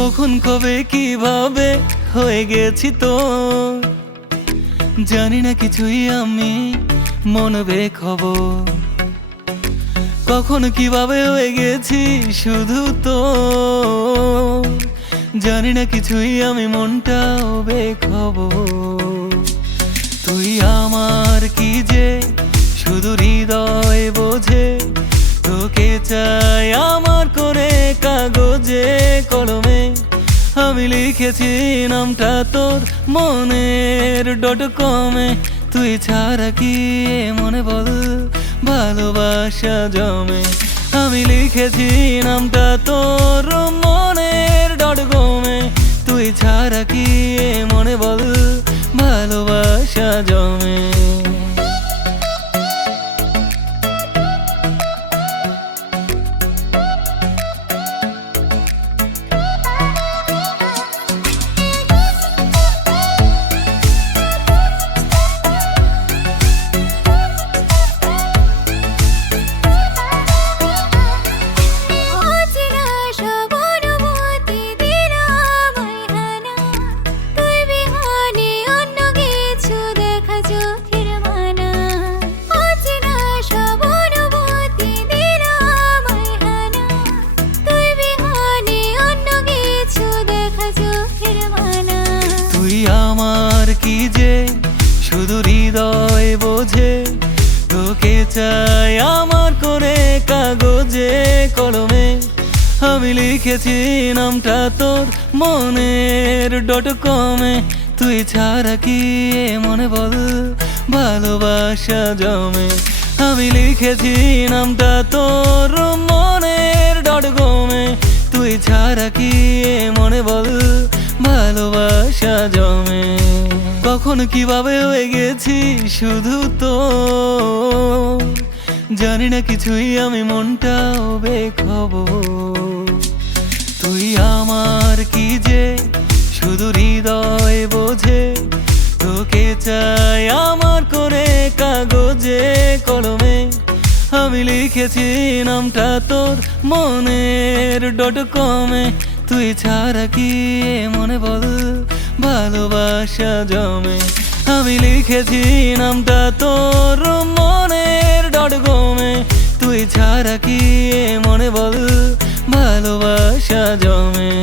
কখন কবে কিভাবে হয়ে গেছি তো জানি না কিছুই আমি মনে বেখবর। কখন কিভাবে হয়ে গেছি শুধু তো জানি না কিছুই আমি মনটাও বেখবর। তুই আমার কি যে শুধু হৃদয় বোঝে, তোকে চাই আমার করে কাগজে কলমে। আমি লিখেছি নামটা তোর মনের .com-এ। তুই ছাড়া কি মনে বল ভালোবাসা জমে। আমি লিখেছি নামটা তোর মনের .com-এ। তুই ছাড়া কি মনে বল ভালোবাসা জমে। আমার কি যে শুধু হৃদয় বোঝে, তোকে চাই আমার করে কাগজে কলমে। আমি লিখেছি নামটা তোর মনের .com-এ। তুই ছাড়া কি মনে বল ভালোবাসা জমে। আমি লিখেছি নামটা তোর মনের .com-এ। তুই ছাড়া কি মনে বল ভালোবাসা জমে। কখন কিভাবে হয়ে গেছি শুধু তো জানি না কিছুই আমি মনটাও বেখবর। তুই আমার কি যে শুধু হৃদয় বোঝে, তোকে চাই আমার করে কাগজে কলমে। আমি লিখেছি নামটা তোর মনের .com-এ। তুই ছাড়া কি মনে বল ভালোবাসা জমে। আমি লিখেছি নামটা তোর মনের .com-এ। তুই ছাড়া কি মনে বল ভালোবাসা জমে।